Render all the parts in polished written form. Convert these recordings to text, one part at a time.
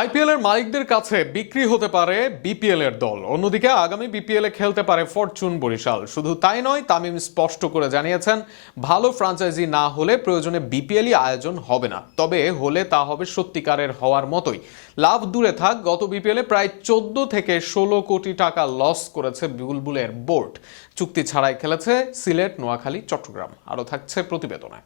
IPL এর মালিকদের কাছে বিক্রি হতে পারে বিপিএল এর দল, অন্যদিকে আগামী বিপিএল এ খেলতে পারে ফরচুন বরিশাল। শুধু তাই নয়, তামিম স্পষ্ট করে জানিয়েছেন ভালো ফ্র্যাঞ্চাইজি না হলে প্রয়োজনে বিপিএলই আয়োজন হবে না, তবে হলে তা হবে সত্যিকারের হওয়ার মতোই। লাভ দূরে থাক, গত বিপিএল এ প্রায় 14 থেকে 16 কোটি টাকা লস করেছে বুলবুলের বোর্ড। চুক্তি ছাড়াই খেলেছে সিলেট, নোয়াখালী, চট্টগ্রাম। আরও থাকছে প্রতিবেদনে।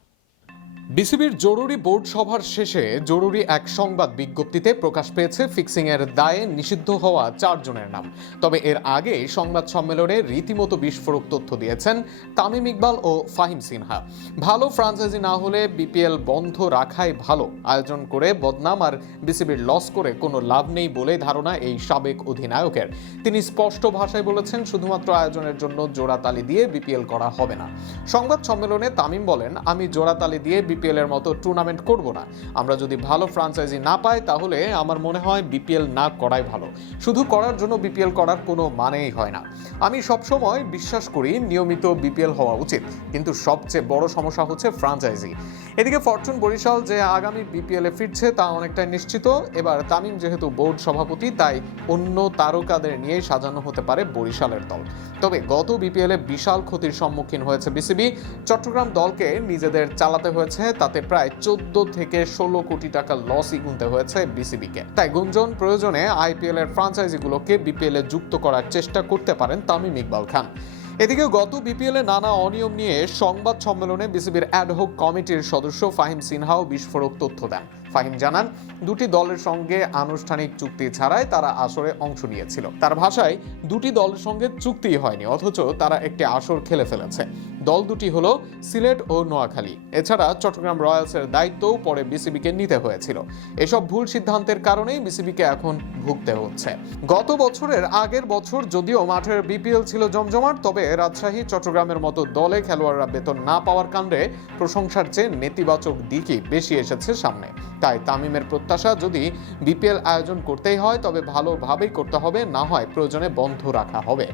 বিসিবির জরুরি বোর্ড সভার শেষে জরুরি এক সংবাদ বিজ্ঞপ্তিতে প্রকাশ পেয়েছে ফিক্সিং এর দায়ে নিষিদ্ধ হওয়া 4 জনের নাম। তবে এর আগে সংবাদ সম্মেলনে রীতিমতো বিস্ফোরক তথ্য দিয়েছেন তামিম ইকবাল ও ফাহিম সিনহা। ভালো ফ্র্যাঞ্চাইজি না হলে বিপিএল বন্ধ রাখাই ভালো, আয়োজন করে বদনাম আর বিসিবির লস করে কোনো লাভ নেই বলে ধারণা এই সাবেক অধিনায়কের। তিনি স্পষ্ট ভাষায় বলেছেন শুধুমাত্র আয়োজনের জন্য জোড়াতালি দিয়ে বিপিএল করা হবে না। সংবাদ সম্মেলনে তামিম বলেন, আমি জোড়াতালি দিয়ে বিপিএল এর মতো টুর্নামেন্ট করব না। আমরা যদি ভালো ফ্র্যাঞ্চাইজি না পাই তাহলে আমার মনে হয় বিপিএল না করাই ভালো। শুধু করার জন্য বিপিএল করার কোনো মানেই হয় না। আমি সবসময় বিশ্বাস করি নিয়মিত বিপিএল হওয়া উচিত, কিন্তু সবচেয়ে বড় সমস্যা হচ্ছে ফ্র্যাঞ্চাইজি। এদিকে ফরচুন বরিশাল যে আগামী বিপিএল এ ফিরছে তা অনেকটাই নিশ্চিত। এবার তামিম যেহেতু বোর্ড সভাপতি, তাই অন্য তারকাদের নিয়ে সাজানো হতে পারে বরিশালের দল। তবে গত বিপিএল এ বিশাল ক্ষতির সম্মুখীন হয়েছে বিসিবি। চট্টগ্রাম দলকে নিজেদের চালাতে হয়েছে, তাতে প্রায় 14 থেকে 16 কোটি টাকা লসই গুনতে হয়েছে বিসিবিকে। তাই গুঞ্জন প্রয়োজনে আইপিএল এর ফ্র্যাঞ্চাইজিগুলোকে বিপিএল এ যুক্ত করার চেষ্টা করতে পারেন তামিম ইকবাল খান। এদিকে গত বিপিএল এ নানা অনিয়ম নিয়ে সংবাদ সম্মেলনে বিসিবির অ্যাডহক কমিটির সদস্য ফাহিম সিনহাও বিস্ফোরক তথ্য দেন। ফাহিম জানান, দুটি দলের সঙ্গে আনুষ্ঠানিক চুক্তি ছাড়াই তারা আসরে অংশ নিয়েছিল। তার ভাষায়, দুটি দলের সঙ্গে চুক্তি হয়নি, অথচ তারা একটি আসর খেলে ফেলেছে। দল দুটি হলো সিলেট ও নোয়াখালী। এছাড়া চট্টগ্রাম রয়্যালসের দায়িত্বও পরে বিসিবিকে নিতে হয়েছিল। এসব ভুল সিদ্ধান্তের কারণেই বিসিবিকে এখন ভুগতে হচ্ছে। গত বছরের আগের বছর যদিও মাঠের বিপিএল ছিল জমজমাট, তবে রাজশাহী, চট্টগ্রামের মতো দলে খেলোয়াড়রা বেতন না পাওয়ার কাণ্ডে প্রশংসার চেয়ে নেতিবাচক দিকই বেশি এসেছে সামনে। তাই তামিমের প্রত্যাশা, যদি বিপিএল আয়োজন করতেই হয় তবে ভালোভাবেই করতে হবে, না হয় প্রয়োজনে বন্ধ রাখা হবে।